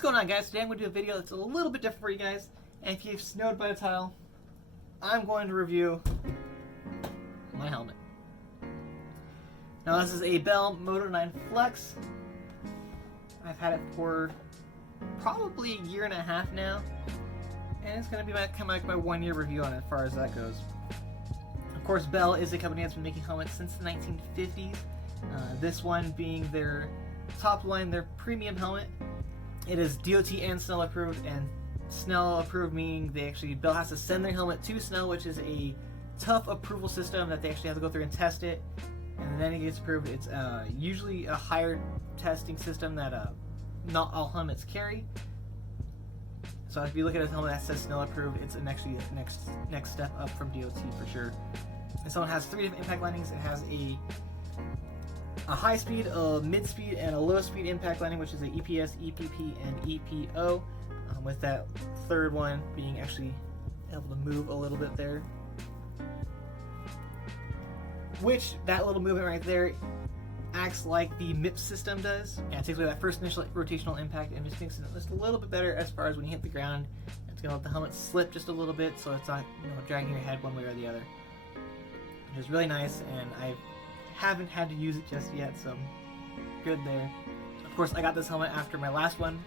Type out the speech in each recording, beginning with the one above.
What's going on, guys? Today I'm going to do a video that's a little bit different for you guys, and if you've snowed by the title, I'm going to review my helmet. Now this is a Bell Moto-9 Flex. I've had it for probably a year and a half now, and it's going to be kind of like my 1 year review on it as far as that goes. Of course, Bell is a company that's been making helmets since the 1950s. This one being their top line, their premium helmet. It is DOT and Snell approved, and Snell approved meaning Bell has to send their helmet to Snell, which is a tough approval system that they actually have to go through and test it, and then it gets approved. It's usually a higher testing system that not all helmets carry. So if you look at a helmet that says Snell approved, it's actually the next step up from DOT for sure. And so it has 3 different impact landings. It has a high speed, a mid speed, and a low speed impact landing, which is an EPS, EPP, and EPO, with that third one being actually able to move a little bit there. Which, that little movement right there acts like the MIP system does. And it takes away that first initial rotational impact and just makes it just a little bit better as far as when you hit the ground. It's going to let the helmet slip just a little bit so it's not dragging your head one way or the other. Which is really nice, and I haven't had to use it just yet, so good there. Of course, I got this helmet after my last one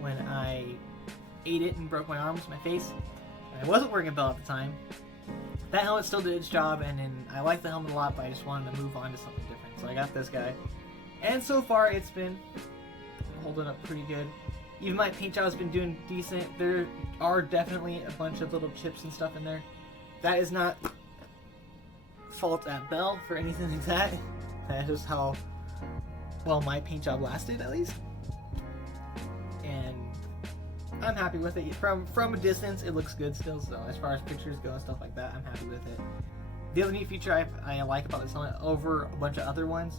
when I ate it and broke my arms, my face, and I wasn't wearing a Bell at the time. That helmet still did its job, and I like the helmet a lot, but I just wanted to move on to something different, so I got this guy. And so far, it's been holding up pretty good. Even my paint job's been doing decent. There are definitely a bunch of little chips and stuff in there. That is not fault at Bell for anything like that. That's just how well my paint job lasted, at least. And I'm happy with it. From a distance, it looks good still, so as far as pictures go and stuff like that, I'm happy with it. The other neat feature I like about this helmet over a bunch of other ones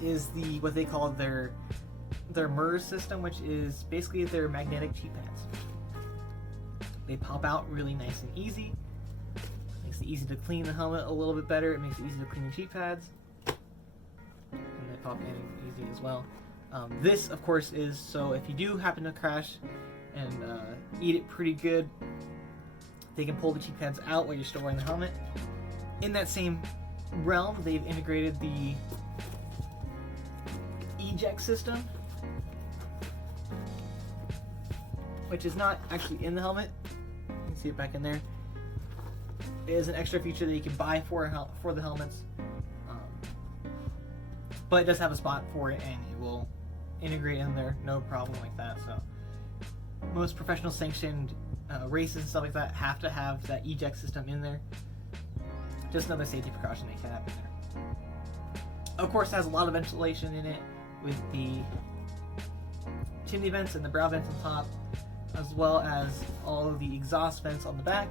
is what they call their MERS system, which is basically their magnetic cheek pads. They pop out really nice and easy. Makes it easy to clean the helmet a little bit better. It makes it easy to clean the cheek pads, and they pop in easy as well. This, of course, is so if you do happen to crash and eat it pretty good, they can pull the cheek pads out while you're still wearing the helmet. In that same realm, they've integrated the eject system, which is not actually in the helmet. You can see it back in there. It is an extra feature that you can buy for the helmets, but it does have a spot for it, and it will integrate in there, no problem like that. So most professional sanctioned races and stuff like that have to have that eject system in there. Just another safety precaution they can have in there. Of course, it has a lot of ventilation in it with the chimney vents and the brow vents on top, as well as all of the exhaust vents on the back.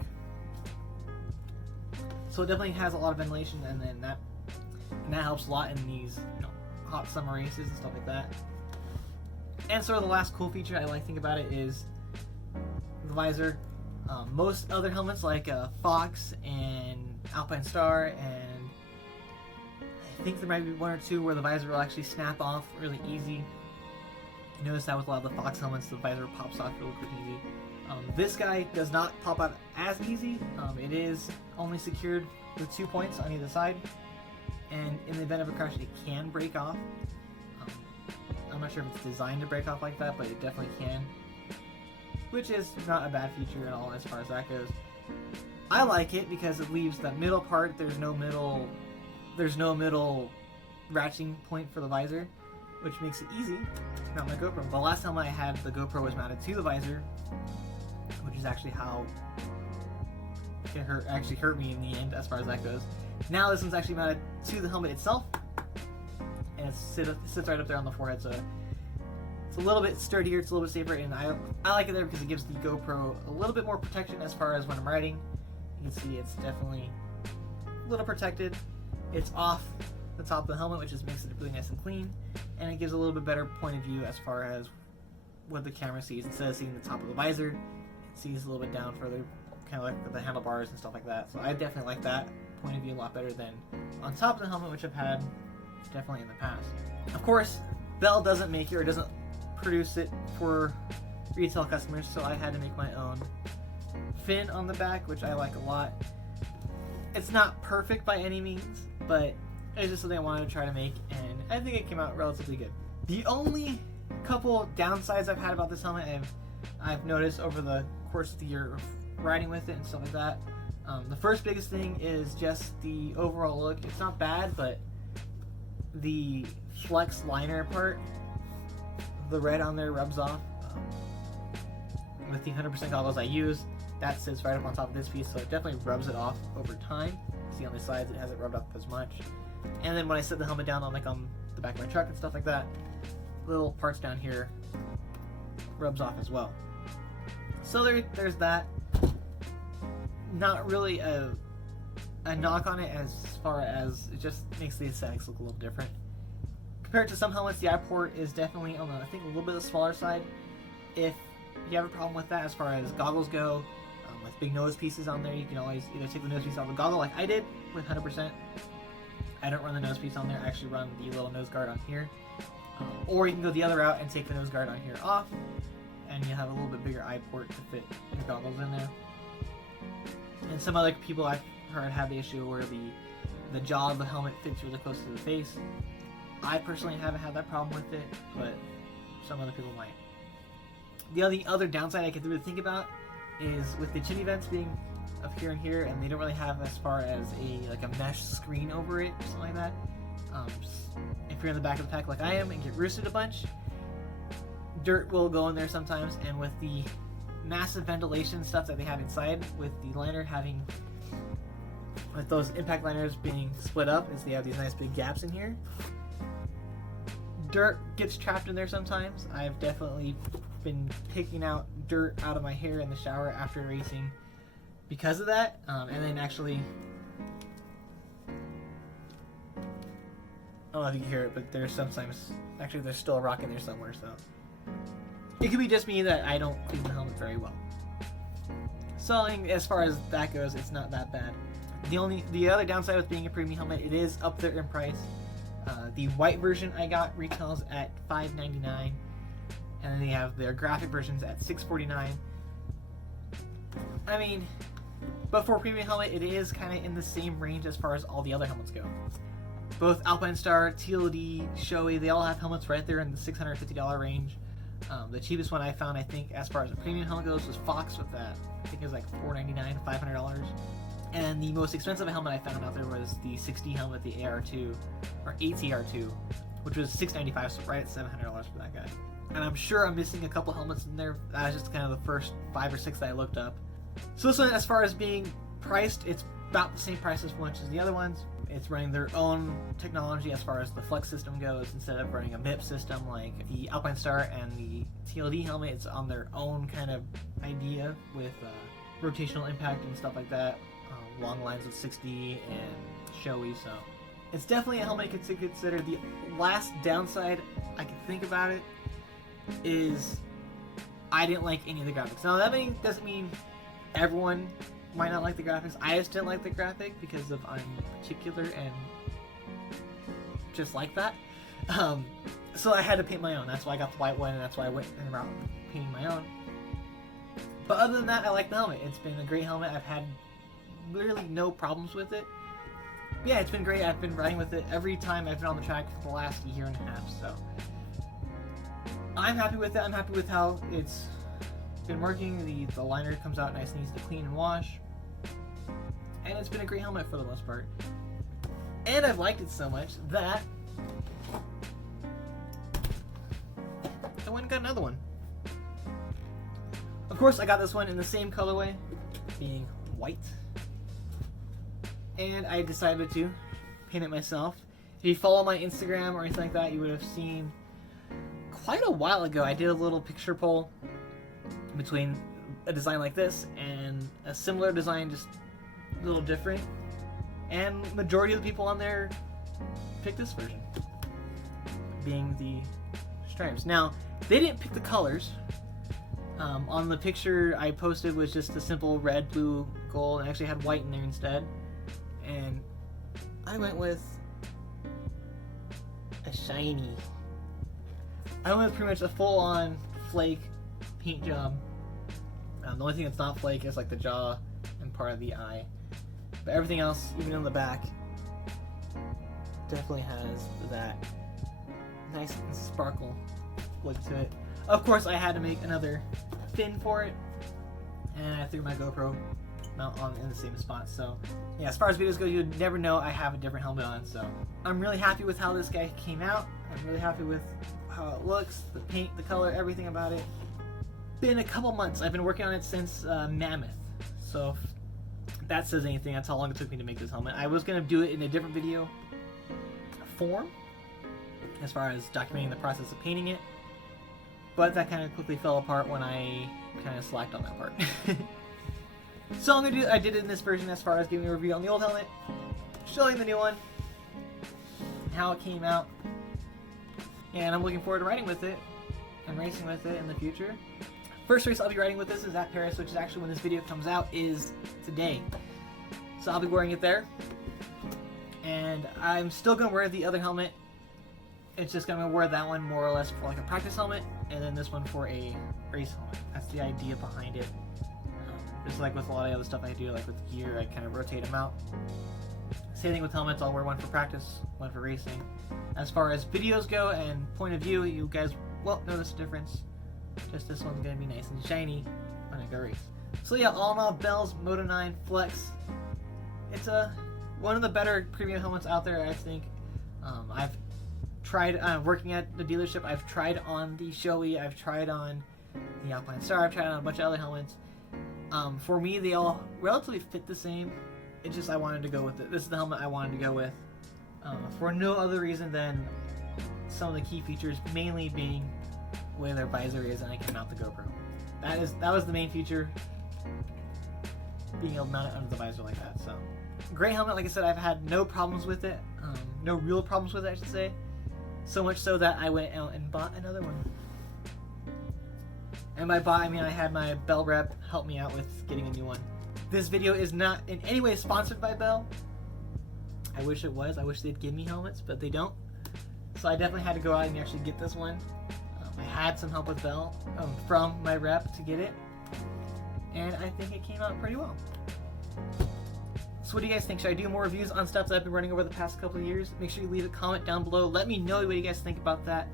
So it definitely has a lot of ventilation, and then that helps a lot in these hot summer races and stuff like that. And sort of the last cool feature I think about it is the visor. Most other helmets like Fox and Alpine Star, and I think there might be 1 or 2 where the visor will actually snap off really easy. You notice that with a lot of the Fox helmets, the visor pops off really quick and easy. This guy does not pop out as easy. It is only secured with 2 points on either side, and in the event of a crash, it can break off. I'm not sure if it's designed to break off like that, but it definitely can, which is not a bad feature at all as far as that goes. I like it because it leaves that middle part. There's no middle ratcheting point for the visor, which makes it easy to mount my GoPro. The last time I had the GoPro was mounted to the visor, which is actually how it hurt me in the end as far as that goes. Now this one's actually mounted to the helmet itself, and it sits right up there on the forehead, so it's a little bit sturdier, it's a little bit safer, and I like it there because it gives the GoPro a little bit more protection as far as when I'm riding. You can see it's definitely a little protected. It's off the top of the helmet, which just makes it really nice and clean, and it gives a little bit better point of view as far as what the camera sees. Instead of seeing the top of the visor, it sees a little bit down further, kind of like the handlebars and stuff like that. So I definitely like that point of view a lot better than on top of the helmet, which I've had definitely in the past. Of course, Bell doesn't make it, or doesn't produce it for retail customers, so I had to make my own fin on the back, which I like a lot. It's not perfect by any means, but it's just something I wanted to try to make, and I think it came out relatively good. The only couple downsides I've had about this helmet I've noticed over the course of the year of riding with it and stuff like that. The first biggest thing is just the overall look. It's not bad, but the flex liner part, the red on there rubs off. With the 100% goggles I use, that sits right up on top of this piece, so it definitely rubs it off over time. See on the sides, it hasn't rubbed off as much. And then when I set the helmet down on the back of my truck and stuff like that, little parts down here rubs off as well. So there's that. Not really a knock on it as far as it just makes the aesthetics look a little different. Compared to some helmets, the eye port is definitely on the, I think, a little bit of the smaller side. If you have a problem with that as far as goggles go, with big nose pieces on there, you can always either take the nose piece off the goggle like I did with 100%. I don't run the nose piece on there, I actually run the little nose guard on here. Or you can go the other route and take the nose guard on here off, and you have a little bit bigger eye port to fit your goggles in there. And some other people I've heard have the issue where the jaw of the helmet fits really close to the face. I personally haven't had that problem with it, but some other people might. The only other downside I can really think about is with the chin vents being up here and here, and they don't really have as far as a mesh screen over it or something like that. If you're in the back of the pack like I am and get roosted a bunch, dirt will go in there sometimes, and with the massive ventilation stuff that they have inside, with the liner having, with those impact liners being split up, is they have these nice big gaps in here. Dirt gets trapped in there sometimes. I've definitely been picking out dirt out of my hair in the shower after racing because of that, and then actually, I don't know if you can hear it, but there's sometimes, actually there's still a rock in there somewhere, so it could be just me that I don't clean the helmet very well. So as far as that goes, it's not that bad. The other downside with being a premium helmet, it is up there in price. The white version I got retails at $5.99, and then they have their graphic versions at $6.49. I mean, but for a premium helmet, it is kind of in the same range as far as all the other helmets go. Both Alpine Star, TLD, Shoei, they all have helmets right there in the $650 range. The cheapest one I found, I think, as far as a premium helmet goes, was Fox with that. I think it was like $499, $500. And the most expensive helmet I found out there was the 6D helmet, the AR2, or ATR2, which was $695, so right at $700 for that guy. And I'm sure I'm missing a couple helmets in there. That was just kind of the first 5 or 6 that I looked up. So this one, as far as being priced, it's about the same price as much as the other ones. It's running their own technology as far as the flex system goes. Instead of running a MIP system like the Alpine Star and the TLD helmet, it's on their own kind of idea with rotational impact and stuff like that. Long lines with 6D and Shoei, so it's definitely a helmet to consider. The last downside I can think about it is I didn't like any of the graphics. Now that doesn't mean everyone might not like the graphics. I just didn't like the graphic because I'm particular and just like that. So I had to paint my own. That's why I got the white one, and that's why I went in route painting my own. But other than that, I like the helmet. It's been a great helmet. I've had literally no problems with it. Yeah, it's been great. I've been riding with it every time I've been on the track for the last year and a half, so I'm happy with it. I'm happy with how it's been working. The liner comes out nice and easy to clean and wash, and it's been a great helmet for the most part. And I've liked it so much that I went and got another one. Of course, I got this one in the same colorway, being white. And I decided to paint it myself. If you follow my Instagram or anything like that, you would have seen quite a while ago I did a little picture poll between a design like this and a similar design, just a little different. And majority of the people on there picked this version, being the stripes. Now, they didn't pick the colors. On the picture I posted was just a simple red, blue, gold, and actually had white in there instead. And I went with a shiny I went with pretty much a full-on flake paint job. The only thing that's not flake is like the jaw and part of the eye. But everything else, even in the back, definitely has that nice sparkle look to it. Of course, I had to make another fin for it, and I threw my GoPro mount on in the same spot. So yeah, as far as videos go, you'd never know I have a different helmet on. So I'm really happy with how this guy came out. I'm really happy with how it looks, the paint, the color, everything about it. Been a couple months. I've been working on it since Mammoth. So if that says anything, that's how long it took me to make this helmet. I was gonna do it in a different video form, as far as documenting the process of painting it, but that kind of quickly fell apart when I kind of slacked on that part. So I did it in this version as far as giving a review on the old helmet, showing the new one, how it came out, and I'm looking forward to riding with it and racing with it in the future. First race I'll be riding with this is at Paris, which is actually when this video comes out is today. So I'll be wearing it there, and I'm still going to wear the other helmet. It's just going to wear that one more or less for like a practice helmet, and then this one for a race helmet. That's the idea behind it. Just like with a lot of other stuff I do, like with gear, I kind of rotate them out. Same thing with helmets, I'll wear one for practice, one for racing. As far as videos go and point of view, you guys won't notice a difference. Just this one's going to be nice and shiny when I go race. So yeah, all in all, Bell's Moto-9 Flex. It's one of the better premium helmets out there, I think. I've tried working at the dealership. I've tried on the Shoei, I've tried on the Alpine Star, I've tried on a bunch of other helmets. For me, they all relatively fit the same. It's just I wanted to go with it. This is the helmet I wanted to go with. For no other reason than some of the key features, mainly being where their visor is and I can mount the GoPro. That was the main feature, being able to mount it under the visor like that. So, great helmet. Like I said, I've had no problems with it. No real problems with it, I should say. So much so that I went out and bought another one. And by buy, I mean I had my Bell rep help me out with getting a new one. This video is not in any way sponsored by Bell. I wish it was. I wish they'd give me helmets, but they don't. So I definitely had to go out and actually get this one. I had some help with Bell from my rep to get it, and I think it came out pretty well. So what do you guys think? Should I do more reviews on stuff that I've been running over the past couple of years? Make sure you leave a comment down below. Let me know what you guys think about that.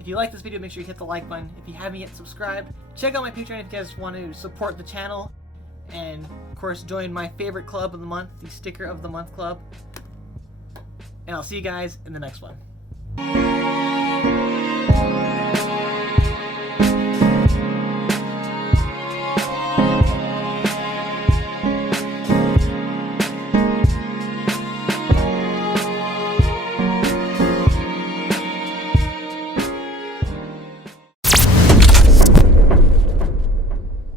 If you like this video, make sure you hit the like button. If you haven't yet subscribed, check out my Patreon if you guys want to support the channel. And, of course, join my favorite club of the month, the Sticker of the Month Club. And I'll see you guys in the next one.